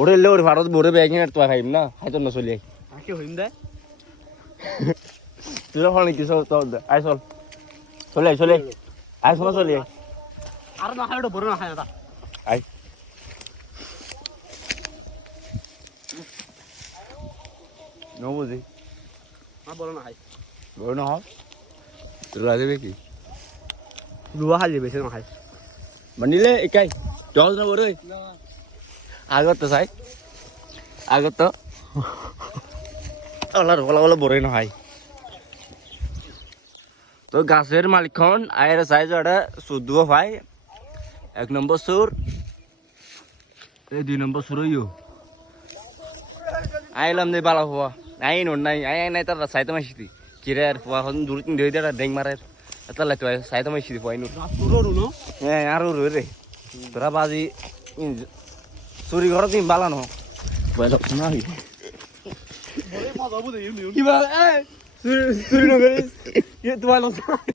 ওরে এলে ওর ভারত বড় ব্যাগিং আর তো খাইম না খাইতো না চলি আকে হইম দে তুই হল কি সব তো আই চল চলে আই শোনা চলি আর না খাইটো বড় না খাই না আই নো বুঝি না বড় না খাই বড় না হয় তোর দেবে কি লুয়া খাই বেশি না খাই মানিলে একাই দশ না বড় আগত তো চাই আগত তো ওলার ওলা বড়ই নহয় তো গাছের মালিকখন আয়ের চাইজ ওটা চোদ্দ ভাই 1 নম্বর সুর এই 2 নম্বর সুর আইলাম দে বালা হওয়া আই নাই আই নাই তার সাইতে মাসিতি কিরে আর হওয়া হন দূর তিন দিয়ে দেড় ডেং মারে এত লাইতো সাইতে মাসিতি হওয়াই নো পুরো নো হ্যাঁ আর রে তোরা বাজি চুরি ঘর তুমি বালা ন বলো না বড় মজা বুঝে কিবা চুরি নকরিস তোমার